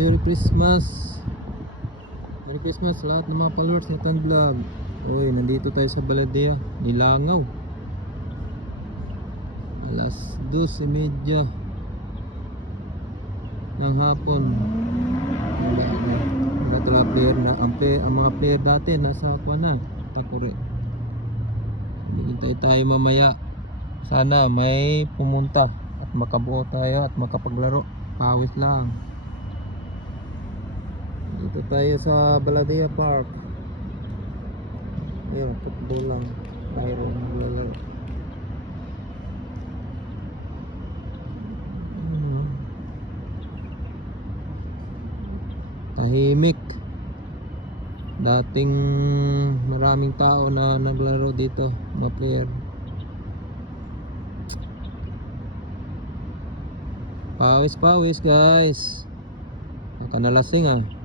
Merry Christmas. Merry Christmas sa lahat ng mga followers ng Tan Vlog. Uy, nandito tayo sa Baladea, Nilangaw. Alas 12:30 ng hapon. Mga player na ang mga player dati nasa ako na Takure. Hintay tayo mamaya. Sana may pumunta at makabuo tayo at makapaglaro. Pawis lang. Dito tayo sa Baladea Park. Ayun, football lang. Mayroon naglalaro. Tahimik. Dating maraming tao na naglaro dito, mga player. Pawis guys. Nakanalasing ah.